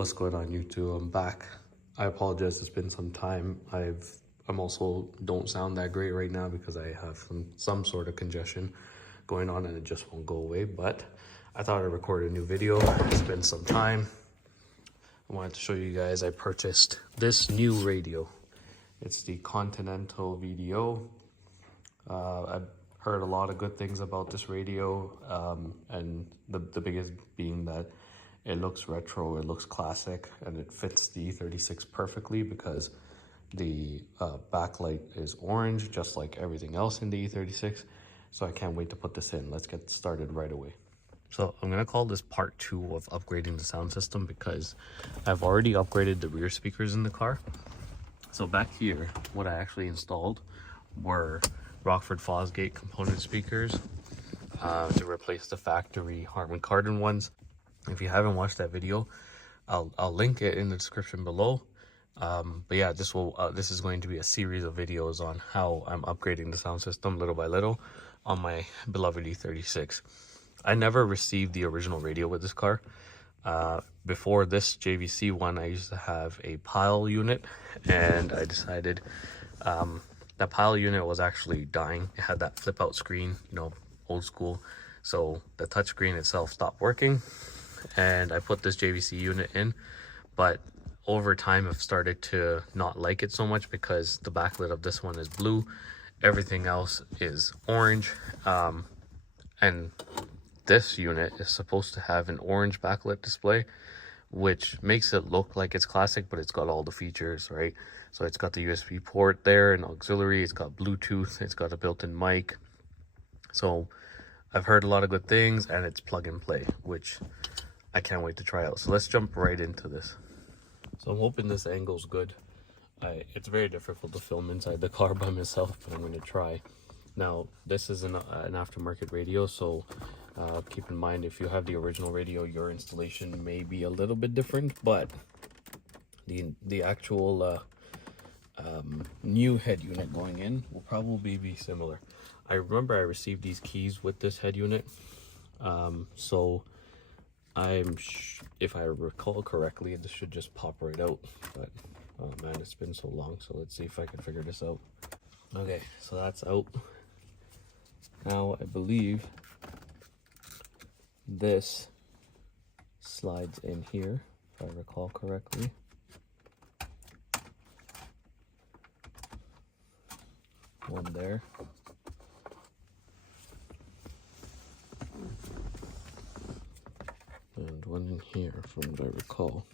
What's going on, YouTube? I'm back. I apologize, it's been some time. I'm also don't sound that great right now because I have some sort of congestion going on and it just won't go away, but I thought I'd record a new video. It's been some time. I wanted to show you guys I purchased this new radio. It's the Continental VDO. I've heard a lot of good things about this radio, and the biggest being that it looks retro, it looks classic, and it fits the E36 perfectly because the backlight is orange, just like everything else in the E36. So I can't wait to put this in. Let's get started right away. So I'm gonna call this part 2 of upgrading the sound system because I've already upgraded the rear speakers in the car. So back here, what I actually installed were Rockford Fosgate component speakers to replace the factory Harman Kardon ones. If you haven't watched that video, I'll link it in the description below. But yeah, this is going to be a series of videos on how I'm upgrading the sound system little by little on my beloved E36. I never received the original radio with this car. Before this JVC one, I used to have a pile unit, and I decided that pile unit was actually dying. It had that flip out screen, you know, old school. So the touchscreen itself stopped working, and I put this JVC unit in. But over time, I've started to not like it so much because the backlit of this one is blue. Everything else is orange. And this unit is supposed to have an orange backlit display, which makes it look like it's classic, but it's got all the features, right? So it's got the USB port there and auxiliary, it's got Bluetooth, it's got a built-in mic. So I've heard a lot of good things, and it's plug and play, which I can't wait to try out. So let's jump right into this. So I'm hoping this angle's good. It's very difficult to film inside the car by myself, but I'm going to try. Now, this is an aftermarket radio, so keep in mind if you have the original radio, your installation may be a little bit different, but the actual new head unit going in will probably be similar. I remember I received these keys with this head unit, so if I recall correctly, this should just pop right out, but oh man, it's been so long. So let's see if I can figure this out. Okay, so that's out. Now I believe this slides in here, if I recall correctly. One there. And one in here, from what I recall.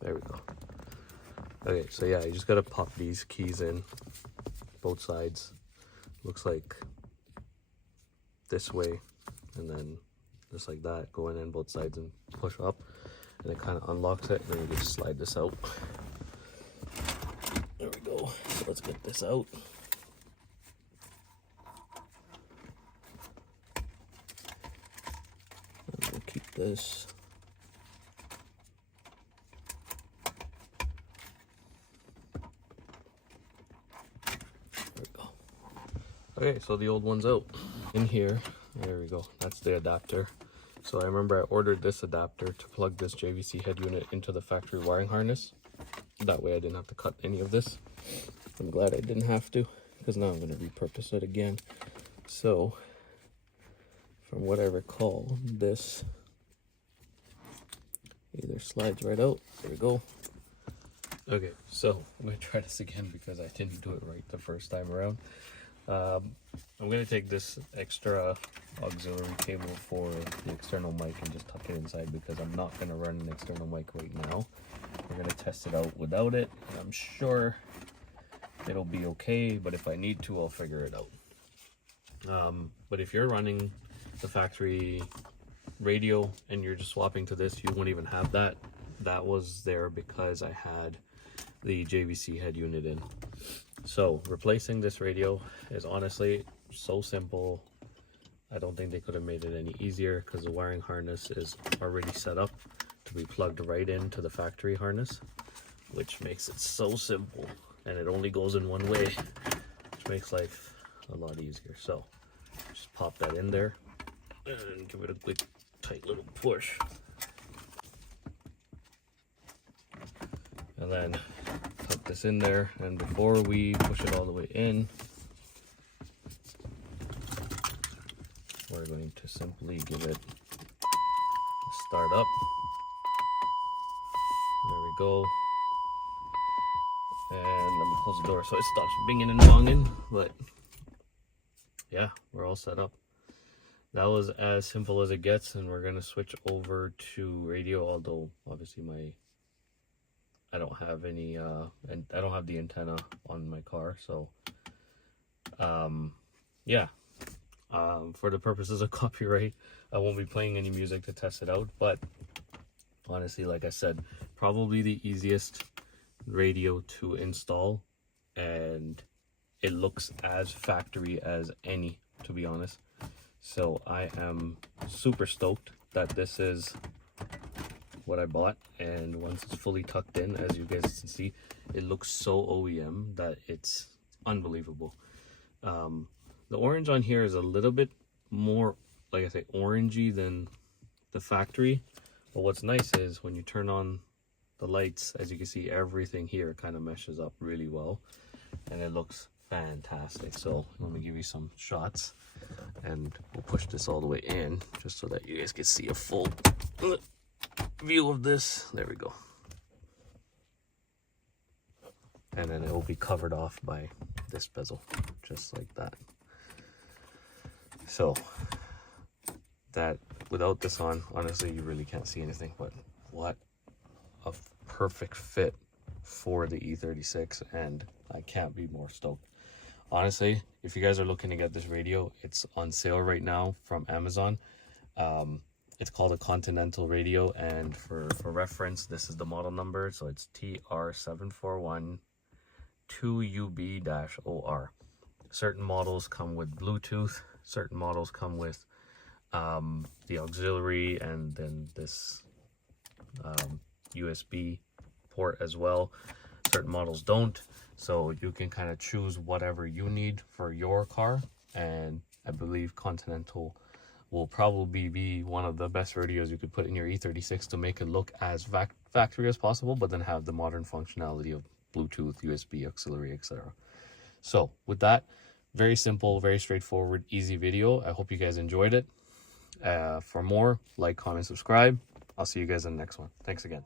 There we go. Okay, so yeah, you just gotta pop these keys in both sides. Looks like this way, and then just like that, going in both sides and push up, and it kind of unlocks it, and then you just slide this out. There we go. So let's get this out. And we'll keep this. There we go. Okay, so the old one's out. In here, there we go. That's the adapter. So I remember I ordered this adapter to plug this JVC head unit into the factory wiring harness. That way I didn't have to cut any of this. I'm glad I didn't have to, because now I'm going to repurpose it again. So, from what I recall, this either slides right out. There we go. Okay, so I'm going to try this again because I didn't do it right the first time around. I'm going to take this extra auxiliary cable for the external mic and just tuck it inside because I'm not going to run an external mic right now. We're going to test it out without it, and I'm sure it'll be okay, but if I need to, I'll figure it out. But if you're running the factory radio and you're just swapping to this, you won't even have that. That was there because I had the JVC head unit in. So replacing this radio is honestly so simple. I don't think they could have made it any easier because the wiring harness is already set up to be plugged right into the factory harness, which makes it so simple, and it only goes in one way, which makes life a lot easier. So just pop that in there and give it a quick tight little push. And then tuck this in there, and before we push it all the way in, we're going to simply give it a start up. There we go. And let me close the door so it stops binging and bonging. But yeah, we're all set up. That was as simple as it gets, and we're gonna switch over to radio, although obviously I don't have any and I don't have the antenna on my car, so yeah, for the purposes of copyright, I won't be playing any music to test it out. But honestly, like I said, probably the easiest radio to install, and it looks as factory as any, to be honest. So I am super stoked that this is what I bought, and once it's fully tucked in, as you guys can see, it looks so OEM that it's unbelievable. The orange on here is a little bit more, like I say, orangey than the factory, but what's nice is when you turn on the lights, as you can see, everything here kind of meshes up really well, and it looks fantastic. So let me give you some shots, and we'll push this all the way in just so that you guys can see a full view of this. There we go. And then it will be covered off by this bezel, just like that. So that, without this on, honestly, you really can't see anything, but what a perfect fit for the E36, and I can't be more stoked. Honestly, if you guys are looking to get this radio, it's on sale right now from Amazon. It's called a Continental radio, and for reference, this is the model number, so it's TR7412UB-OR. Certain models come with Bluetooth, certain models come with the auxiliary, and then this USB port as well. Certain models don't, so you can kind of choose whatever you need for your car, and I believe Continental will probably be one of the best radios you could put in your E36 to make it look as factory as possible, but then have the modern functionality of Bluetooth, USB, auxiliary, etc. So with that, very simple, very straightforward, easy video. I hope you guys enjoyed it. For more, like, comment, subscribe. I'll see you guys in the next one. Thanks again.